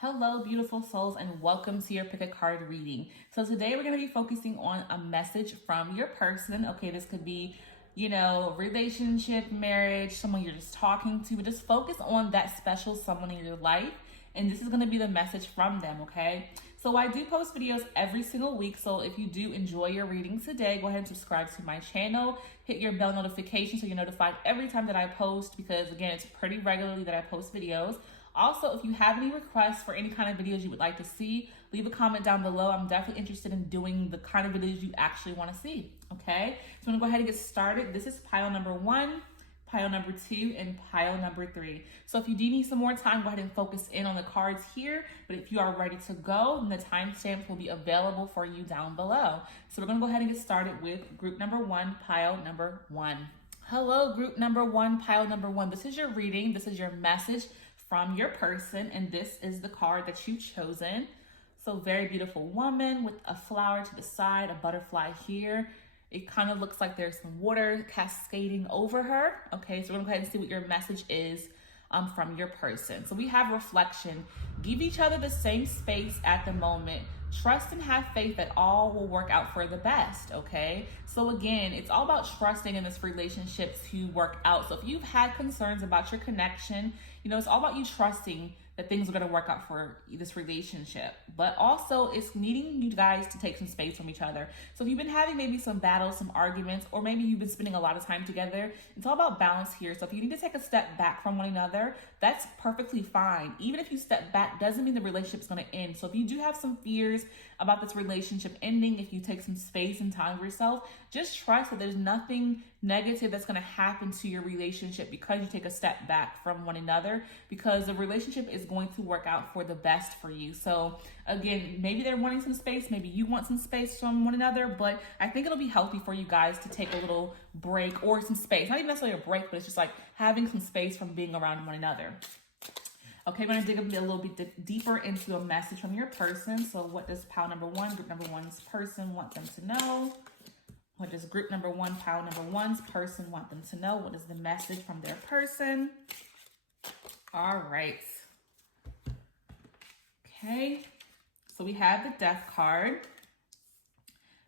Hello, beautiful souls, and welcome to your pick a card reading. So today we're going to be focusing on a message from your person. Okay, this could be, relationship, marriage, someone you're just talking to, but just focus on that special someone in your life. And this is going to be the message from them, okay? So I do post videos every single week. So if you do enjoy your reading today, go ahead and subscribe to my channel. Hit your bell notification so you're notified every time that I post, because again, it's pretty regularly that I post videos. Also, if you have any requests for any kind of videos you would like to see, leave a comment down below. I'm definitely interested in doing the kind of videos you actually want to see, okay? So I'm going to go ahead and get started. This is pile number 1, pile number 2, and pile number 3. So if you do need some more time, go ahead and focus in on the cards here. But if you are ready to go, then the timestamps will be available for you down below. So we're going to go ahead and get started with group number 1, pile number 1. Hello, group number 1, pile number 1. This is your reading. This is your message from your person, and this is the card that you've chosen. So very beautiful woman with a flower to the side, a butterfly here. It kind of looks like there's some water cascading over her. Okay, so we're gonna go ahead and see what your message is from your person. So we have reflection. Give each other the same space at the moment. Trust and have faith that all will work out for the best, okay? So again, it's all about trusting in this relationship to work out. So if you've had concerns about your connection, it's all about you trusting that things are going to work out for this relationship. But also, it's needing you guys to take some space from each other. So if you've been having maybe some battles, some arguments, or maybe you've been spending a lot of time together, it's all about balance here. So if you need to take a step back from one another, that's perfectly fine. Even if you step back, doesn't mean the relationship's going to end. So if you do have some fears about this relationship ending, if you take some space and time for yourself, just trust that there's nothing negative that's going to happen to your relationship because you take a step back from one another, because the relationship is going to work out for the best for you. So again, maybe they're wanting some space, maybe you want some space from one another, but I think it'll be healthy for you guys to take a little break or some space, not even necessarily a break, but it's just like having some space from being around one another. Okay, we're going to dig a little bit deeper into a message from your person. So what does pile number 1, group number 1's person want them to know? What does group number 1, pile number 1's person want them to know? What is the message from their person? All right. Okay, so we have the Death card,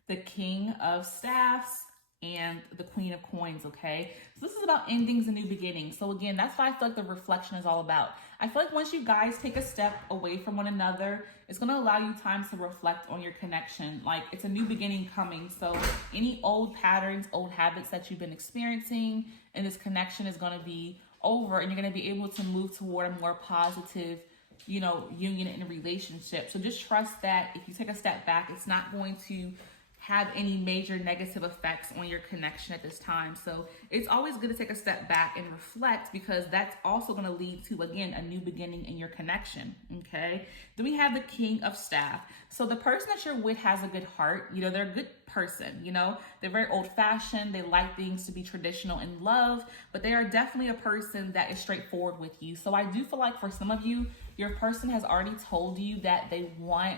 the King of Staffs, and the Queen of Coins, okay? So this is about endings and new beginnings. So again, that's what I feel like the reflection is all about. I feel like once you guys take a step away from one another, it's going to allow you time to reflect on your connection. Like, it's a new beginning coming. So any old patterns, old habits that you've been experiencing in this connection is going to be over, and you're going to be able to move toward a more positive, union in a relationship. So just trust that if you take a step back, it's not going to have any major negative effects on your connection at this time. So it's always good to take a step back and reflect, because that's also going to lead to, again, a new beginning in your connection, okay? Then we have the King of Staff. So the person that you're with has a good heart. They're a good person, they're very old-fashioned. They like things to be traditional in love, but they are definitely a person that is straightforward with you. So I do feel like for some of you, your person has already told you that they want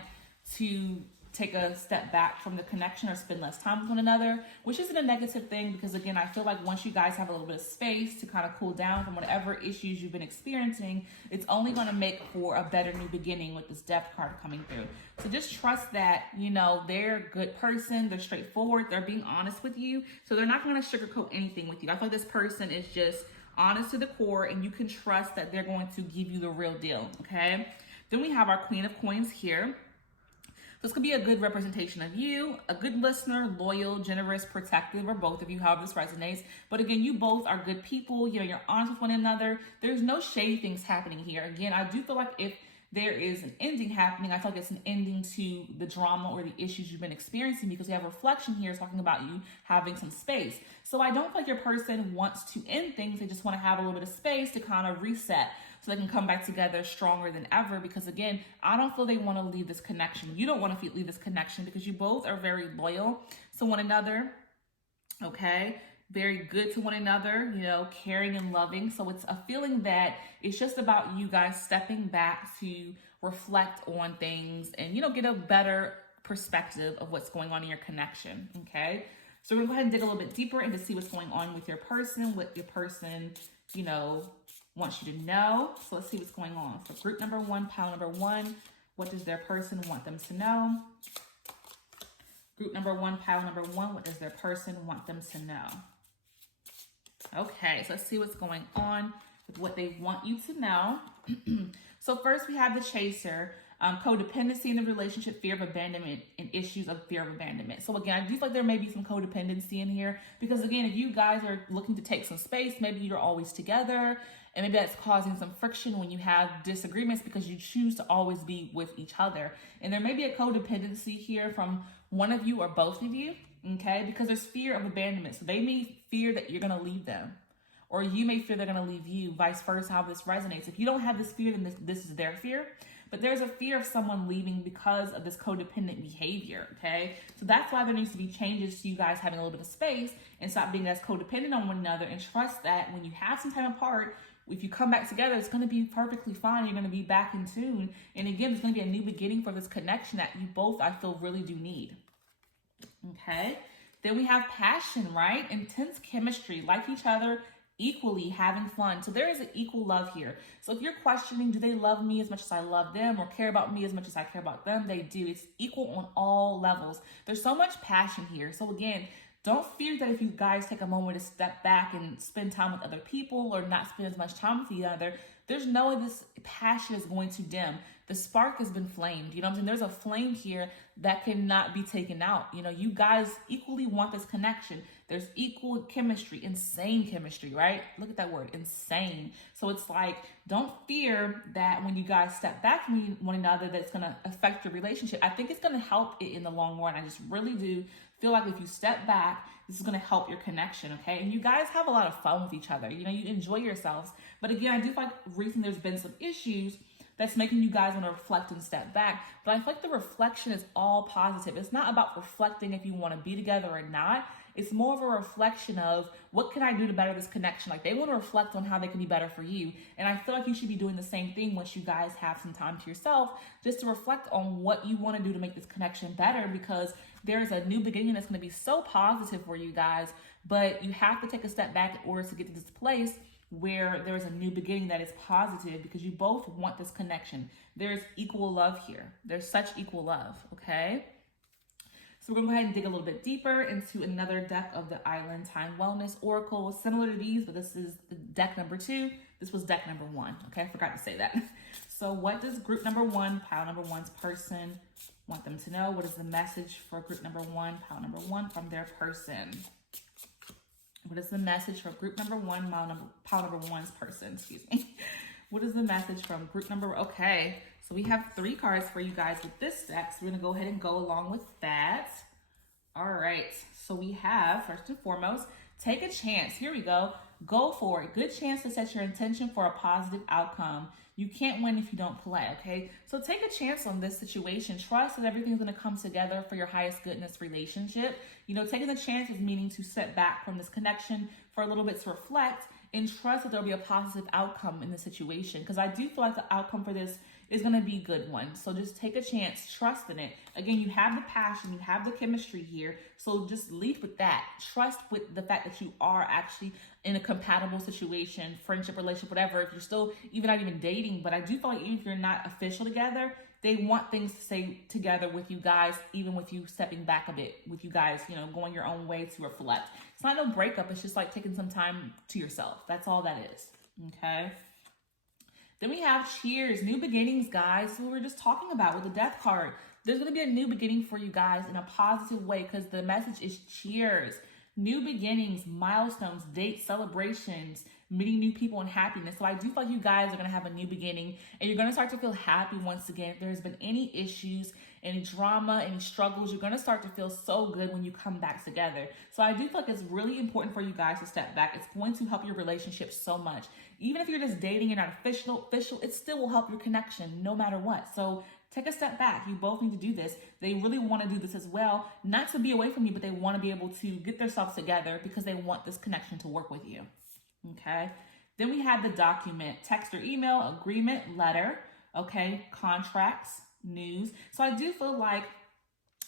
to take a step back from the connection or spend less time with one another, which isn't a negative thing, because again, I feel like once you guys have a little bit of space to kind of cool down from whatever issues you've been experiencing, it's only going to make for a better new beginning with this Death card coming through. So just trust that, they're a good person, they're straightforward, they're being honest with you, so they're not going to sugarcoat anything with you. I feel like this person is just honest to the core, and you can trust that they're going to give you the real deal, okay? Then we have our Queen of Coins here. This could be a good representation of you, a good listener, loyal, generous, protective, or both of you, however this resonates. But again, you both are good people. You're honest with one another. There's no shady things happening here. Again, I do feel like if there is an ending happening, I feel like it's an ending to the drama or the issues you've been experiencing, because we have reflection here talking about you having some space. So I don't feel like your person wants to end things. They just want to have a little bit of space to kind of reset, so they can come back together stronger than ever. Because again, I don't feel they want to leave this connection. You don't want to leave this connection, because you both are very loyal to one another, okay? Very good to one another, caring and loving. So it's a feeling that it's just about you guys stepping back to reflect on things and, get a better perspective of what's going on in your connection, okay? So we're gonna go ahead and dig a little bit deeper and to see what's going on with your person, wants you to know. So let's see what's going on. For group number one, pile number one, what does their person want them to know? Group number one, pile number one, what does their person want them to know? Okay, so let's see what's going on with what they want you to know. So first we have the chaser, codependency in the relationship, fear of abandonment, and issues of fear of abandonment. So again, I do feel like there may be some codependency in here because again, if you guys are looking to take some space, maybe you're always together, and maybe that's causing some friction when you have disagreements because you choose to always be with each other. And there may be a codependency here from one of you or both of you, okay? Because there's fear of abandonment. So they may fear that you're gonna leave them, or you may fear they're gonna leave you, vice versa, how this resonates. If you don't have this fear, then this is their fear. But there's a fear of someone leaving because of this codependent behavior, okay? So that's why there needs to be changes to you guys having a little bit of space and stop being as codependent on one another, and trust that when you have some time apart, if you come back together, it's going to be perfectly fine. You're going to be back in tune. And again, it's going to be a new beginning for this connection that you both, I feel, really do need. Okay? Then we have passion, right? Intense chemistry, like each other, equally having fun. So there is an equal love here. So if you're questioning, do they love me as much as I love them, or care about me as much as I care about them? They do. It's equal on all levels. There's so much passion here. So again, don't fear that if you guys take a moment to step back and spend time with other people or not spend as much time with each other, there's no way this passion is going to dim. The spark has been flamed. You know what I'm saying? There's a flame here that cannot be taken out. You know, you guys equally want this connection. There's equal chemistry, insane chemistry, right? Look at that word, insane. So it's like, don't fear that when you guys step back from one another, that's going to affect your relationship. I think it's going to help it in the long run. I just really do feel like if you step back, this is going to help your connection, okay? And you guys have a lot of fun with each other. You know, you enjoy yourselves. But again, I do feel like recently there's been some issues that's making you guys want to reflect and step back. But I feel like the reflection is all positive. It's not about reflecting if you want to be together or not. It's more of a reflection of what can I do to better this connection? Like, they want to reflect on how they can be better for you. And I feel like you should be doing the same thing once you guys have some time to yourself, just to reflect on what you want to do to make this connection better, because there's a new beginning that's going to be so positive for you guys. But you have to take a step back in order to get to this place where there's a new beginning that is positive, because you both want this connection. There's equal love here. There's such equal love, okay? So we're going to go ahead and dig a little bit deeper into another deck of the Island Time Wellness Oracle, similar to these, but this is the deck number 2. This was deck number 1, okay? I forgot to say that. So what does group number 1, pile number 1's person want them to know? What is the message for group number 1, pile number 1 from their person? What is the message for group number 1, pile number 1's person, excuse me? What is the message from group number, okay. So we have 3 cards for you guys with this deck. So we're going to go ahead and go along with that. All right. So we have, first and foremost, take a chance. Here we go. Go for it. Good chance to set your intention for a positive outcome. You can't win if you don't play, okay? So take a chance on this situation. Trust that everything's going to come together for your highest goodness relationship. You know, taking the chance is meaning to step back from this connection for a little bit to reflect and trust that there'll be a positive outcome in the situation. Because I do feel like the outcome for this is going to be a good one. So just take a chance, trust in it. Again, you have the passion, you have the chemistry here. So just lead with that. Trust with the fact that you are actually in a compatible situation, friendship, relationship, whatever. If you're still not even dating, but I do feel like even if you're not official together, they want things to stay together with you guys, even with you stepping back a bit, with you guys, you know, going your own way to reflect. It's not no breakup. It's just like taking some time to yourself. That's all that is. Okay. Then we have cheers, new beginnings, guys. Who we're just talking about with the death card. There's going to be a new beginning for you guys in a positive way, because the message is cheers. New beginnings, milestones, dates, celebrations, meeting new people, and happiness. So I do feel like you guys are going to have a new beginning, and you're going to start to feel happy once again. If there's been any issues, any drama, any struggles, you're going to start to feel so good when you come back together. So I do feel like it's really important for you guys to step back. It's going to help your relationship so much. Even if you're just dating, you're not official, it still will help your connection no matter what. So take a step back. You both need to do this. They really want to do this as well, not to be away from you, but they want to be able to get themselves together because they want this connection to work with you. Okay. Then we have the document, text or email, agreement, letter, okay, contracts, news. So I do feel like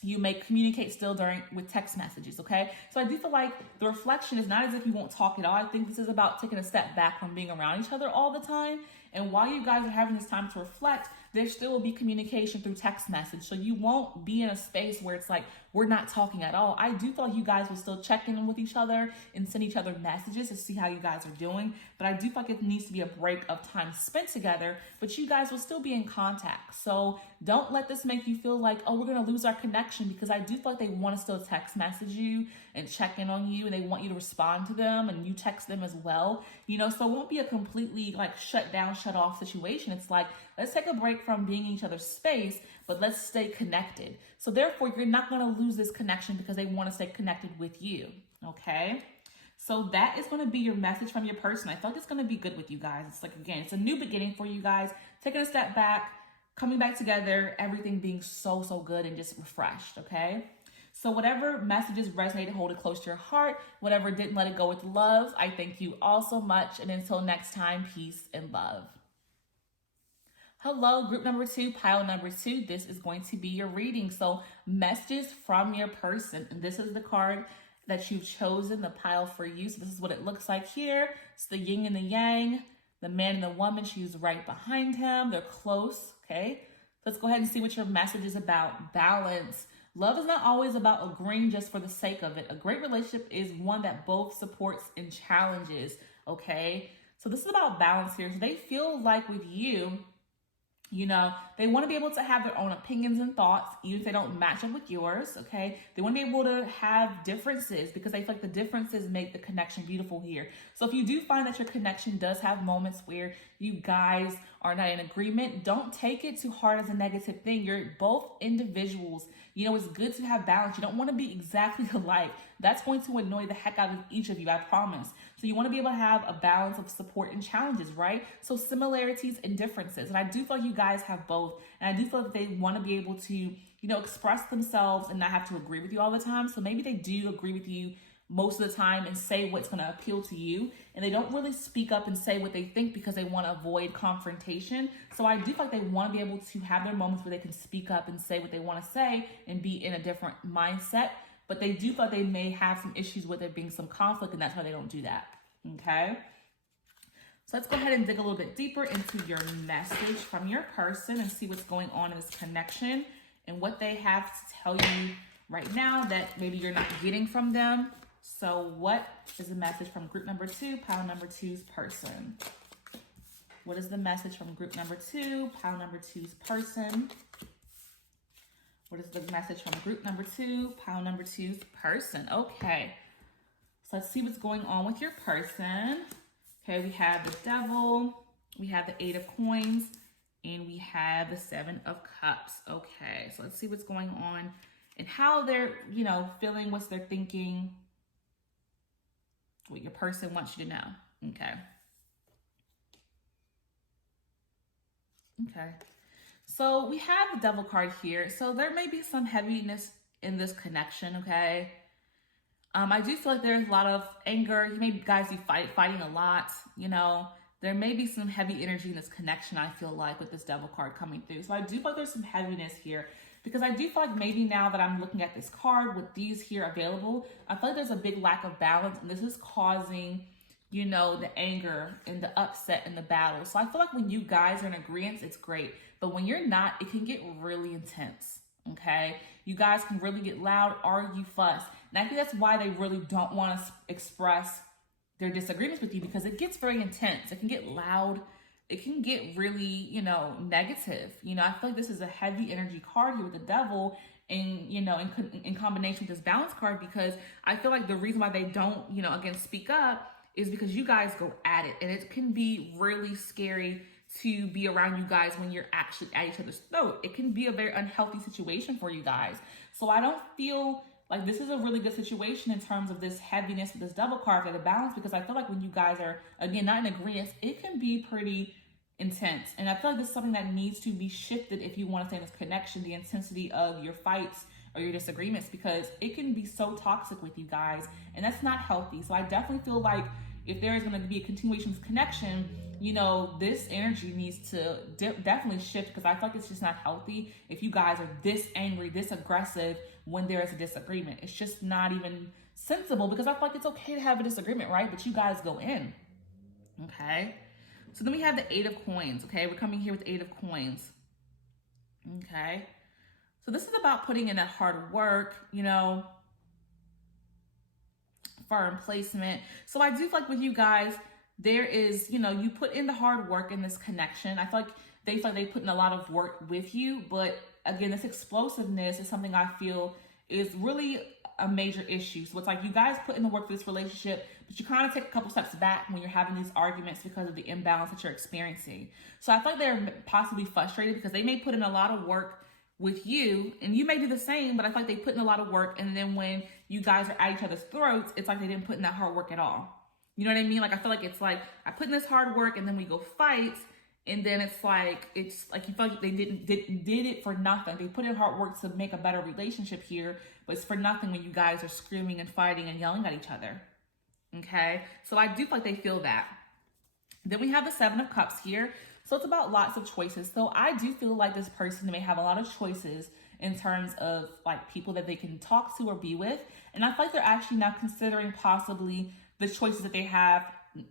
you may communicate still with text messages, okay? So I do feel like the reflection is not as if you won't talk at all. I think this is about taking a step back from being around each other all the time. And while you guys are having this time to reflect, there still will be communication through text message. So you won't be in a space where it's like, we're not talking at all. I do feel like you guys will still check in with each other and send each other messages to see how you guys are doing. But I do feel like it needs to be a break of time spent together, but you guys will still be in contact. So don't let this make you feel like, oh, we're going to lose our connection, because I do feel like they want to still text message you and check in on you, and they want you to respond to them and you text them as well. So it won't be a completely like shut down, shut off situation. It's like, let's take a break from being in each other's space, but let's stay connected. So therefore, you're not going to lose this connection because they want to stay connected with you. Okay. So that is going to be your message from your person. I feel like it's going to be good with you guys. It's like, again, it's a new beginning for you guys. Taking a step back, coming back together, everything being so, so good and just refreshed. Okay. So whatever messages resonated, hold it close to your heart. Whatever didn't, let it go with love. I thank you all so much. And until next time, peace and love. Hello, group number 2, pile number 2. This is going to be your reading. So messages from your person. And this is the card that you've chosen, the pile for you. So this is what it looks like here. It's the yin and the yang, the man and the woman. She's right behind him. They're close. Okay. Let's go ahead and see what your message is about. Balance. Love is not always about agreeing just for the sake of it. A great relationship is one that both supports and challenges. Okay. So this is about balance here. So they feel like with you, they want to be able to have their own opinions and thoughts, even if they don't match up with yours, okay? They want to be able to have differences because they feel like the differences make the connection beautiful here. So if you do find that your connection does have moments where you guys are not in agreement, don't take it too hard as a negative thing. You're both individuals. It's good to have balance. You don't want to be exactly alike. That's going to annoy the heck out of each of you, I promise. So you want to be able to have a balance of support and challenges, right? So similarities and differences. And I do feel like you guys have both. And I do feel like they want to be able to, express themselves and not have to agree with you all the time. So maybe they do agree with you most of the time and say what's going to appeal to you. And they don't really speak up and say what they think because they want to avoid confrontation. So I do feel like they want to be able to have their moments where they can speak up and say what they want to say and be in a different mindset. But they do feel like they may have some issues with there being some conflict, and that's why they don't do that. Okay. So let's go ahead and dig a little bit deeper into your message from your person and see what's going on in this connection and what they have to tell you right now that maybe you're not getting from them. So what is the message from group number 2, pile number 2's person? What is the message from group number 2, pile number 2's person? What is the message from group number 2, pile number 2's person? Okay. So let's see what's going on with your person. Okay, we have the devil, we have the 8 of coins, and we have the 7 of cups. Okay, so let's see what's going on and how they're, feeling, what they're thinking, what your person wants you to know. Okay. Okay. So we have the devil card here. So there may be some heaviness in this connection, okay? I do feel like there's a lot of anger. You may guys be fighting a lot, There may be some heavy energy in this connection, I feel like, with this devil card coming through. So I do feel like there's some heaviness here because I do feel like maybe now that I'm looking at this card with these here available, I feel like there's a big lack of balance, and this is causing, the anger and the upset and the battle. So I feel like when you guys are in agreement, it's great. But when you're not, it can get really intense, okay? You guys can really get loud, argue, fuss. And I think that's why they really don't want to express their disagreements with you, because it gets very intense. It can get loud. It can get really, negative. I feel like this is a heavy energy card here with the devil and, in combination with this balance card, because I feel like the reason why they don't, again, speak up is because you guys go at it. And it can be really scary to be around you guys when you're actually at each other's throat. It can be a very unhealthy situation for you guys. So I don't feel like this is a really good situation in terms of this heaviness with this double card for the balance, because I feel like when you guys are, again, not in agreement, it can be pretty intense. And I feel like this is something that needs to be shifted if you want to stay in this connection, the intensity of your fights or your disagreements, because it can be so toxic with you guys, and that's not healthy. So I definitely feel like, if there is going to be a continuation of this connection, you know, this energy needs to definitely shift, because I feel like it's just not healthy if you guys are this angry, this aggressive when there is a disagreement. It's just not even sensible, because I feel like it's okay to have a disagreement, right? But you guys go in, okay? So then we have the 8 of Coins, okay? We're coming here with 8 of Coins, okay? So this is about putting in that hard work, you know, firm placement. So I do feel like with you guys, there is, you know, you put in the hard work in this connection. I feel like they put in a lot of work with you, but again, this explosiveness is something I feel is really a major issue. So it's like you guys put in the work for this relationship, but you kind of take a couple steps back when you're having these arguments because of the imbalance that you're experiencing. So I feel like they're possibly frustrated because they may put in a lot of work with you, and you may do the same, but I feel like they put in a lot of work, and then when you guys are at each other's throats, it's like they didn't put in that hard work at all. You know what I mean? Like, I feel like it's like I put in this hard work, and then we go fight, and then it's like you feel like they did it for nothing. They put in hard work to make a better relationship here, but it's for nothing when you guys are screaming and fighting and yelling at each other. Okay, so I do feel like they feel that. Then we have the 7 of Cups here. So it's about lots of choices. So I do feel like this person may have a lot of choices in terms of like people that they can talk to or be with. And I feel like they're actually now considering possibly the choices that they have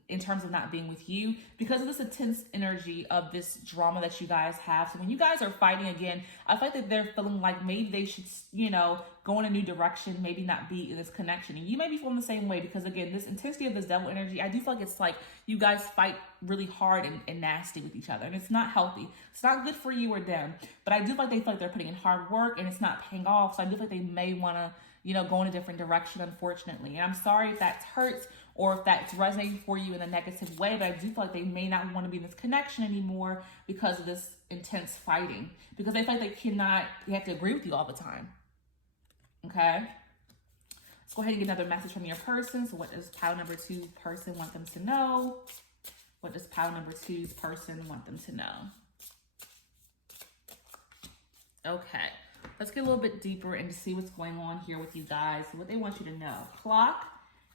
in terms of not being with you because of this intense energy of this drama that you guys have. So when you guys are fighting again, I feel like that they're feeling like maybe they should, you know, go in a new direction, maybe not be in this connection. And you may be feeling the same way because again, this intensity of this devil energy, I do feel like it's like you guys fight really hard and nasty with each other. And it's not healthy. It's not good for you or them. But I do feel like they feel like they're putting in hard work and it's not paying off. So I do feel like they may want to, you know, go in a different direction, unfortunately. And I'm sorry if that hurts or if that's resonating for you in a negative way, but I do feel like they may not want to be in this connection anymore because of this intense fighting. Because they feel like they have to agree with you all the time. Okay? Let's go ahead and get another message from your person. So what does pile number 2 person want them to know? What does pile number 2's person want them to know? Okay. Let's get a little bit deeper and to see what's going on here with you guys. So what they want you to know. Clock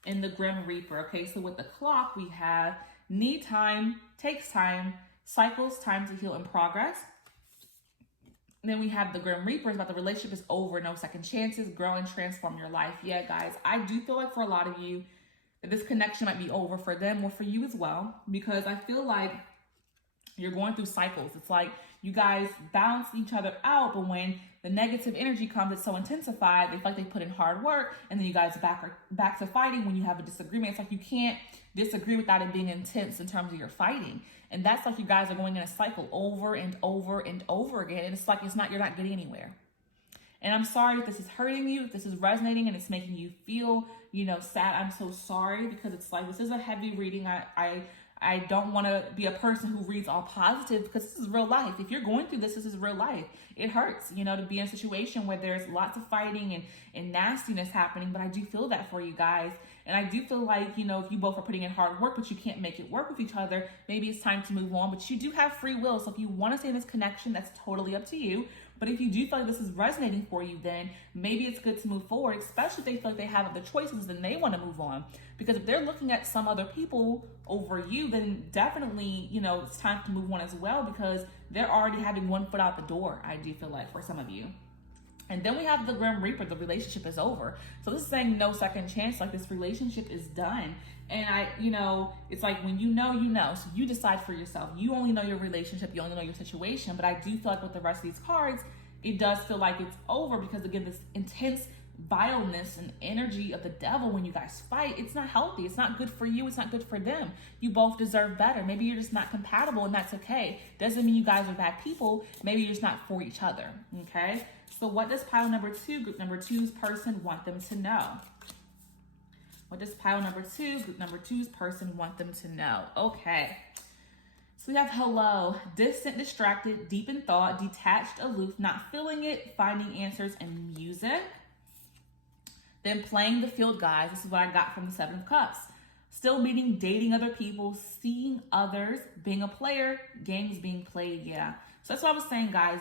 and the Grim Reaper. Okay, so with the clock, we have need time, takes time, cycles, time to heal and progress. And then we have the Grim Reaper, about the relationship is over, no second chances, grow and transform your life. Yeah, guys, I do feel like for a lot of you, that this connection might be over for them or for you as well, because I feel like you're going through cycles. It's like you guys balance each other out, but when the negative energy comes, it's so intensified, they feel like they put in hard work, and then you guys are back to fighting when you have a disagreement. It's like you can't disagree without it being intense in terms of your fighting. And that's like you guys are going in a cycle over and over and over again. And it's like you're not getting anywhere. And I'm sorry if this is hurting you, if this is resonating and it's making you feel, you know, sad. I'm so sorry, because it's like, this is a heavy reading. I don't want to be a person who reads all positive, because this is real life. If you're going through this is real life. It hurts, you know, to be in a situation where there's lots of fighting and nastiness happening. But I do feel that for you guys. And I do feel like, you know, if you both are putting in hard work, but you can't make it work with each other, maybe it's time to move on. But you do have free will. So if you want to stay in this connection, that's totally up to you. But if you do feel like this is resonating for you, then maybe it's good to move forward, especially if they feel like they have other choices and they want to move on. Because if they're looking at some other people over you, then definitely, you know, it's time to move on as well, because they're already having one foot out the door, I do feel like, for some of you. And then we have the Grim Reaper, the relationship is over. So this is saying no second chance, like this relationship is done. And you know, it's like when you know, so you decide for yourself. You only know your relationship, you only know your situation. But I do feel like with the rest of these cards, it does feel like it's over, because again, this intense vileness and energy of the devil when you guys fight, it's not healthy. It's not good for you. It's not good for them. You both deserve better. Maybe you're just not compatible, and that's okay. Doesn't mean you guys are bad people. Maybe you're just not for each other. Okay. So what does pile number 2, group number 2's person want them to know? What does pile number 2, group number 2's person want them to know? Okay. So we have hello, distant, distracted, deep in thought, detached, aloof, not feeling it, finding answers in music. Then playing the field, guys. This is what I got from the 7 of Cups. Still meeting, dating other people, seeing others, being a player, games being played. Yeah. So that's what I was saying, guys.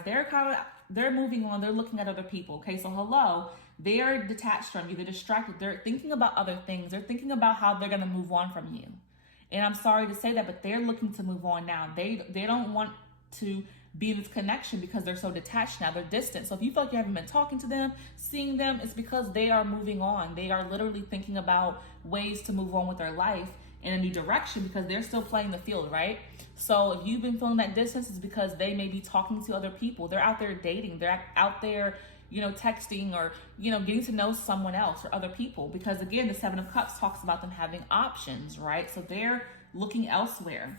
They're moving on. They're looking at other people. Okay. So hello, they are detached from you. They're distracted. They're thinking about other things. They're thinking about how they're going to move on from you. And I'm sorry to say that, but they're looking to move on now. They don't want to be in this connection because they're so detached now. They're distant. So if you feel like you haven't been talking to them, seeing them, it's because they are moving on. They are literally thinking about ways to move on with their life in a new direction because they're still playing the field, right? So if you've been feeling that distance, it's because they may be talking to other people. They're out there dating. They're out there, texting or, getting to know someone else or other people. Because again, the Seven of Cups talks about them having options, right? So they're looking elsewhere.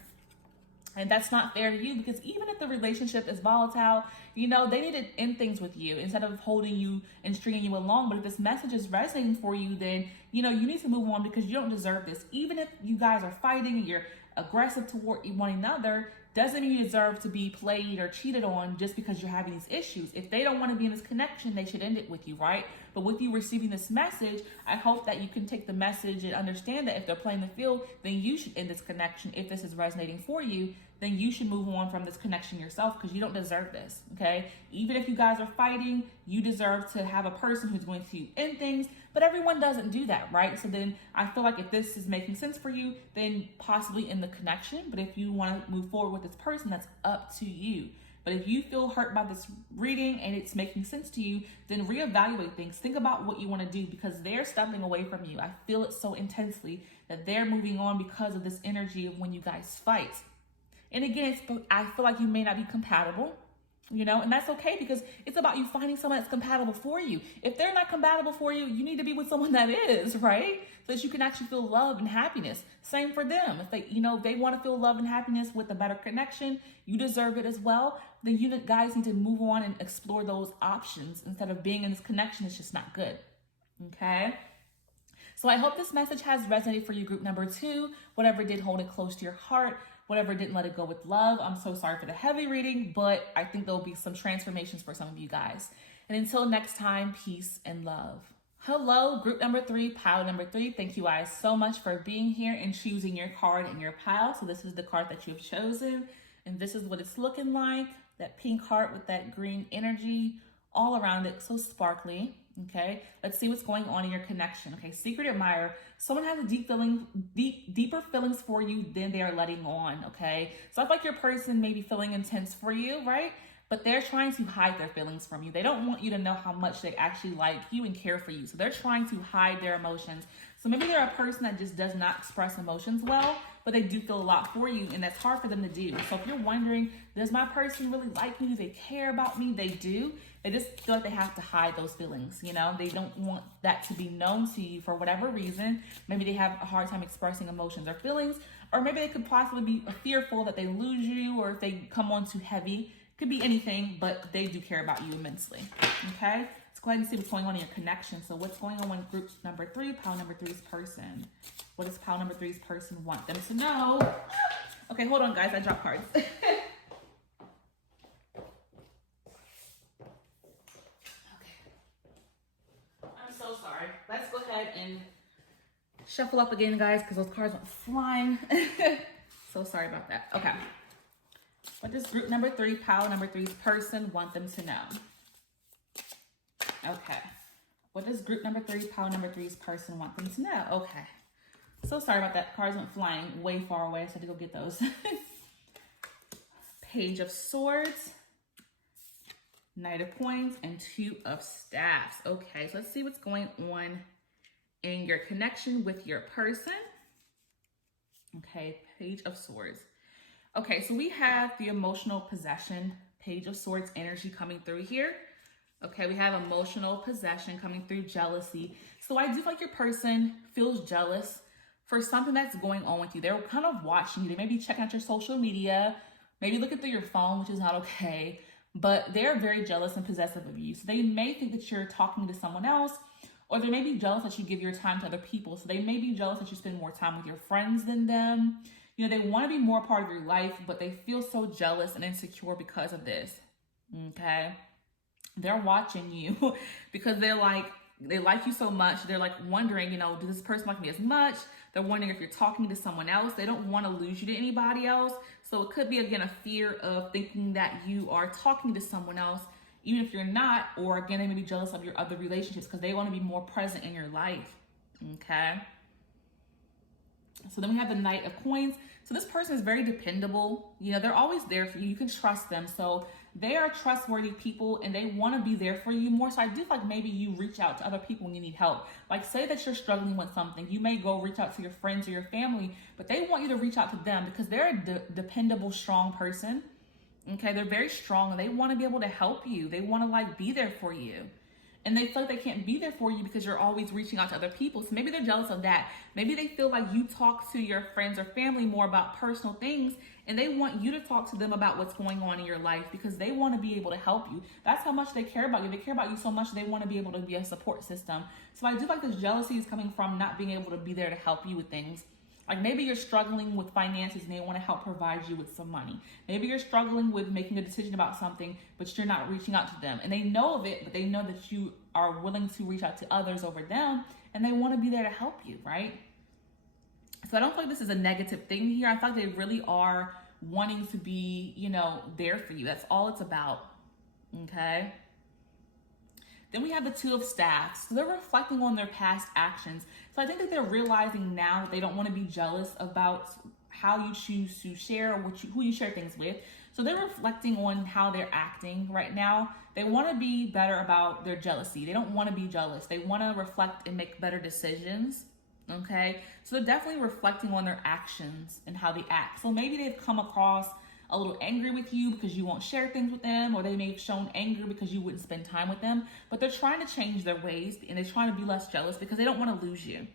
And that's not fair to you because even if the relationship is volatile, they need to end things with you instead of holding you and stringing you along. But if this message is resonating for you, then, you need to move on because you don't deserve this. Even if you guys are fighting and you're aggressive toward one another, doesn't mean you deserve to be played or cheated on just because you're having these issues. If they don't want to be in this connection, they should end it with you, right? But with you receiving this message, I hope that you can take the message and understand that if they're playing the field, then you should end this connection. If this is resonating for you, then you should move on from this connection yourself because you don't deserve this, okay? Even if you guys are fighting, you deserve to have a person who's going to end things, but everyone doesn't do that, right? So then I feel like if this is making sense for you, then possibly end the connection. But if you want to move forward with this person, that's up to you. But if you feel hurt by this reading and it's making sense to you, then reevaluate things. Think about what you want to do because they're stepping away from you. I feel it so intensely that they're moving on because of this energy of when you guys fight. And again, I feel like you may not be compatible, and that's okay because it's about you finding someone that's compatible for you. If they're not compatible for you, you need to be with someone that is, right? So that you can actually feel love and happiness. Same for them. If they want to feel love and happiness with a better connection, you deserve it as well. Then you guys need to move on and explore those options instead of being in this connection. It's just not good. Okay. So I hope this message has resonated for you, group number 2. Whatever did, hold it close to your heart. Whatever didn't, let it go with love. I'm so sorry for the heavy reading, but I think there'll be some transformations for some of you guys. And until next time, peace and love. Hello, group number 3, pile number 3. Thank you guys so much for being here and choosing your card in your pile. So this is the card that you've chosen. And this is what it's looking like. That pink heart with that green energy all around it. So sparkly. Okay, let's see what's going on in your connection. Okay, secret admirer. Someone has a deeper feelings for you than they are letting on. Okay, so I feel like your person may be feeling intense for you, right? But they're trying to hide their feelings from you. They don't want you to know how much they actually like you and care for you. So they're trying to hide their emotions. So maybe they're a person that just does not express emotions well, but they do feel a lot for you, and that's hard for them to do. So if you're wondering, does my person really like me? Do they care about me? They do. They just feel like they have to hide those feelings, They don't want that to be known to you for whatever reason. Maybe they have a hard time expressing emotions or feelings, or maybe they could possibly be fearful that they lose you, or if they come on too heavy. Could be anything, but they do care about you immensely, okay? Let's go ahead and see what's going on in your connection. So what's going on with group number 3, pile number 3's person? What does pile number 3's person want them to know? Okay, hold on, guys. I dropped cards. So sorry. Let's go ahead and shuffle up again, guys, because those cards went flying. So sorry about that. Okay. What does group number 3, pile number 3's person want them to know? Okay. What does group number 3, pile number 3's person want them to know? Okay. So sorry about that. Cards went flying way far away, so I had to go get those. Page of Swords, Knight of Coins, and 2 of Staffs. Okay, so let's see what's going on in your connection with your person. Okay, Page of Swords. Okay, so we have the emotional possession, Page of Swords energy coming through here. Okay, we have emotional possession coming through, jealousy. So I do feel like your person feels jealous for something that's going on with you. They're kind of watching you. They may be checking out your social media, maybe looking through your phone, which is not okay. But they're very jealous and possessive of you. So they may think that you're talking to someone else, or they may be jealous that you give your time to other people. So they may be jealous that you spend more time with your friends than them. They want to be more a part of your life, but they feel so jealous and insecure because of this. Okay? They're watching you because they like you so much. They're like wondering, does this person like me as much? They're wondering if you're talking to someone else. They don't want to lose you to anybody else. So it could be, again, a fear of thinking that you are talking to someone else, even if you're not. Or again, they may be jealous of your other relationships because they want to be more present in your life. Okay. So then we have the Knight of Coins. So this person is very dependable. You know, they're always there for you. You can trust them. So they are trustworthy people and they want to be there for you more. So I do feel like maybe you reach out to other people when you need help. Like say that you're struggling with something. You may go reach out to your friends or your family, but they want you to reach out to them because they're a dependable, strong person. Okay, they're very strong and they want to be able to help you. They want to like be there for you. And they feel like they can't be there for you because you're always reaching out to other people. So maybe they're jealous of that. Maybe they feel like you talk to your friends or family more about personal things and they want you to talk to them about what's going on in your life because they want to be able to help you. That's how much they care about you. They care about you so much they want to be able to be a support system. So I do like this jealousy is coming from not being able to be there to help you with things. Like maybe you're struggling with finances and they want to help provide you with some money. Maybe you're struggling with making a decision about something, but you're not reaching out to them. And they know of it, but they know that you are willing to reach out to others over them and they want to be there to help you, right? So I don't feel like this is a negative thing here. I feel like they really are wanting to be, you know, there for you. That's all it's about, okay? Then we have the Two of Staffs. So they're reflecting on their past actions. So I think that they're realizing now that they don't want to be jealous about how you choose to share or who you share things with. So they're reflecting on how they're acting right now. They want to be better about their jealousy. They don't want to be jealous. They want to reflect and make better decisions. Okay. So they're definitely reflecting on their actions and how they act. So maybe they've come across a little angry with you because you won't share things with them, or they may have shown anger because you wouldn't spend time with them, but they're trying to change their ways and they're trying to be less jealous because they don't want to lose you.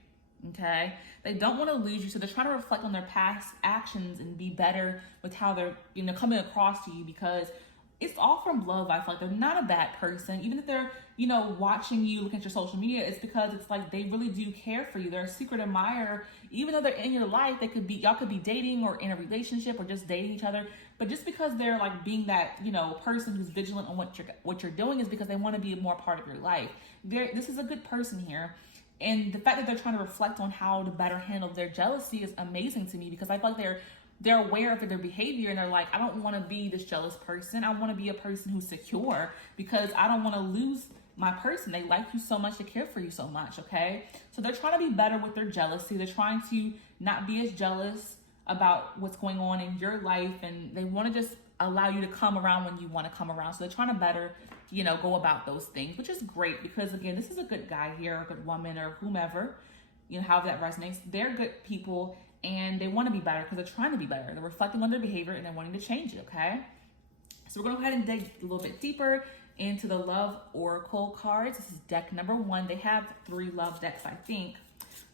Okay. They don't want to lose you. So they're trying to reflect on their past actions and be better with how they're, you know, coming across to you because it's all from love. I feel like they're not a bad person. Even if they're, you know, watching you, looking at your social media, it's because it's like they really do care for you. They're a secret admirer. Even though they're in your life, they could be, y'all could be dating or in a relationship or just dating each other. But just because they're like being that, you know, person who's vigilant on what you're doing is because they want to be a more part of your life. This is a good person here. And the fact that they're trying to reflect on how to better handle their jealousy is amazing to me because I feel like they're aware of their behavior and they're like, I don't want to be this jealous person. I want to be a person who's secure because I don't want to lose my person. They like you so much, they care for you so much, okay? So they're trying to be better with their jealousy. They're trying to not be as jealous about what's going on in your life, and they want to just allow you to come around when you want to come around. So they're trying to better, you know, go about those things, which is great because, again, this is a good guy here, a good woman, or whomever, you know, however that resonates. They're good people and they want to be better because they're trying to be better. They're reflecting on their behavior and they're wanting to change it, okay? So we're going to go ahead and dig a little bit deeper into the Love Oracle cards. This is deck number 1. They have 3 love decks, I think.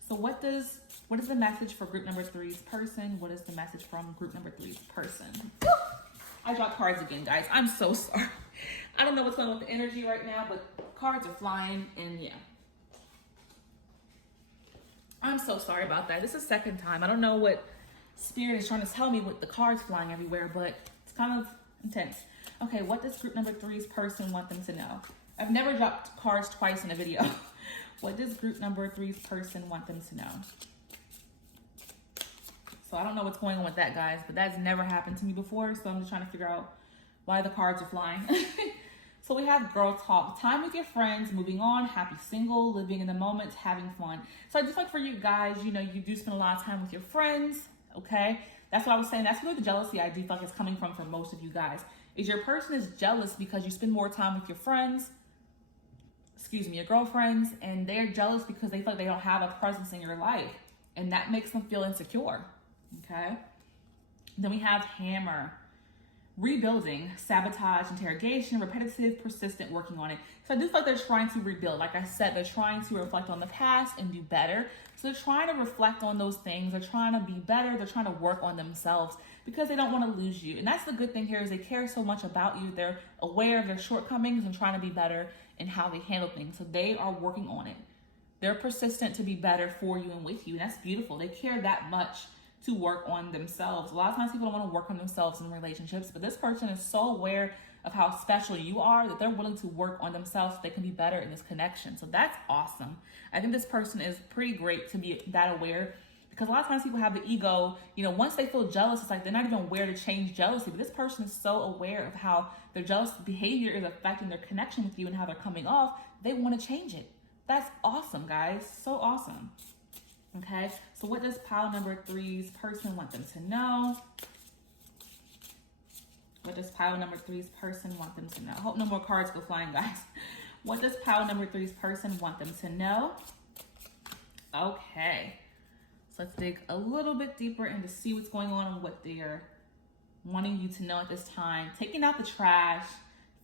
So what is the message for group number 3's person? What is the message from group number 3's person? I dropped cards again, guys. I'm so sorry. I don't know what's going on with the energy right now, but cards are flying, and yeah. I'm so sorry about that. This is the second time. I don't know what Spirit is trying to tell me with the cards flying everywhere, but it's kind of intense. Okay, what does group number 3's person want them to know? I've never dropped cards twice in a video. What does group number 3's person want them to know? So I don't know what's going on with that, guys, but that's never happened to me before, so I'm just trying to figure out why the cards are flying. So we have girl talk, time with your friends, moving on, happy single, living in the moment, having fun. So I just like for you guys, you know, you do spend a lot of time with your friends, okay? That's what I was saying. That's where the jealousy I do feel like is coming from for most of you guys. Is your person is jealous because you spend more time with your friends, your girlfriends, and they're jealous because they feel like they don't have a presence in your life. And that makes them feel insecure, okay? Then we have hammer. Rebuilding, sabotage, interrogation, repetitive, persistent, working on it. So I do feel like they're trying to rebuild. Like I said, they're trying to reflect on the past and do better. So they're trying to reflect on those things. They're trying to be better. They're trying to work on themselves because they don't want to lose you. And that's the good thing here is they care so much about you. They're aware of their shortcomings and trying to be better in how they handle things. So they are working on it. They're persistent to be better for you and with you. And that's beautiful. They care that much to work on themselves. A lot of times people don't want to work on themselves in relationships, but this person is so aware of how special you are that they're willing to work on themselves so they can be better in this connection. So that's awesome. I think this person is pretty great to be that aware because a lot of times people have the ego, you know, once they feel jealous, it's like they're not even aware to change jealousy, but this person is so aware of how their jealous behavior is affecting their connection with you and how they're coming off, they want to change it. That's awesome, guys. So awesome. Okay, so what does pile number three's person want them to know? What does pile number three's person want them to know? I hope no more cards go flying, guys. What does pile number three's person want them to know? Okay, so let's dig a little bit deeper and to see what's going on and what they're wanting you to know at this time. Taking out the trash,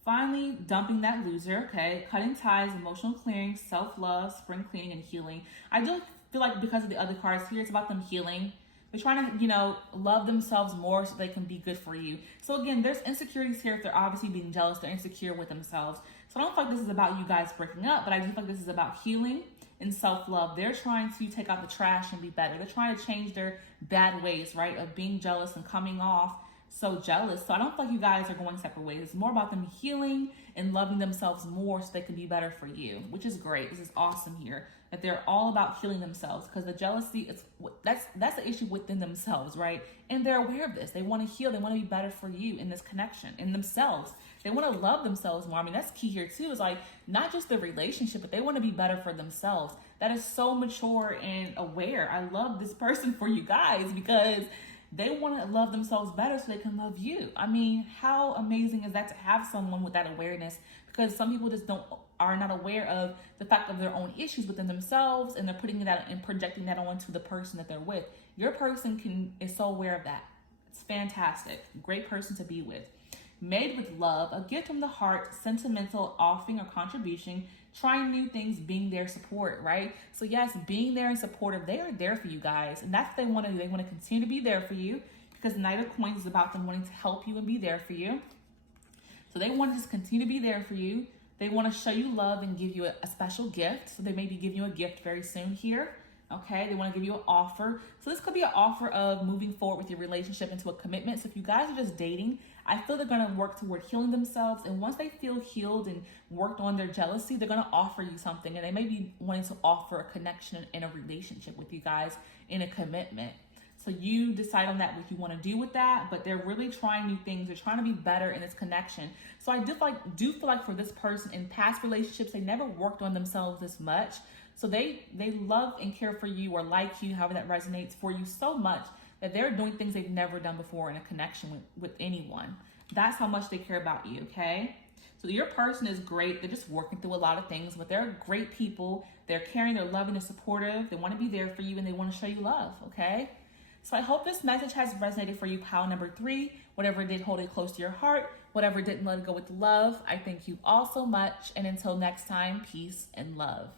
finally dumping that loser, okay? Cutting ties, emotional clearing, self-love, spring cleaning, and healing. I do feel like because of the other cards here, it's about them healing. They're trying to, you know, love themselves more so they can be good for you. So again, there's insecurities here. If they're obviously being jealous, they're insecure with themselves. So I don't feel like this is about you guys breaking up, but I do feel like this is about healing and self-love. They're trying to take out the trash and be better. They're trying to change their bad ways, right? Of being jealous and coming off so jealous. So I don't feel like you guys are going separate ways. It's more about them healing and loving themselves more so they can be better for you, which is great. This is awesome here, that they're all about healing themselves, because the jealousy is that's the issue within themselves, right? And they're aware of this. They want to heal. They want to be better for you in this connection, in themselves. They want to love themselves more. I mean, that's key here too, is like not just the relationship, but they want to be better for themselves. That is so mature and aware. I love this person for you guys because they want to love themselves better so they can love you. I mean, how amazing is that to have someone with that awareness? Because some people just are not aware of the fact of their own issues within themselves, and they're putting that and projecting that onto the person that they're with. Your person is so aware of that. It's fantastic. Great person to be with. Made with love, a gift from the heart, sentimental, offering or contribution, trying new things, being their support, right? So yes, being there and supportive, they are there for you guys. And that's what they want to do. They want to continue to be there for you, because the Knight of Coins is about them wanting to help you and be there for you. So they want to just continue to be there for you. They want to show you love and give you a special gift. So they may be giving you a gift very soon here. Okay, they want to give you an offer. So this could be an offer of moving forward with your relationship into a commitment. So if you guys are just dating, I feel they're going to work toward healing themselves. And once they feel healed and worked on their jealousy, they're going to offer you something. And they may be wanting to offer a connection in a relationship with you guys in a commitment. So you decide on that, what you want to do with that, but they're really trying new things. They're trying to be better in this connection. So I do feel like for this person in past relationships, they never worked on themselves this much. So they love and care for you, or like you, however that resonates for you, so much that they're doing things they've never done before in a connection with anyone. That's how much they care about you, okay? So your person is great. They're just working through a lot of things, but they're great people. They're caring, they're loving, they're supportive. They want to be there for you, and they want to show you love, okay? So I hope this message has resonated for you, pile number 3. Whatever did, hold it close to your heart. Whatever didn't, let it go with love. I thank you all so much. And until next time, peace and love.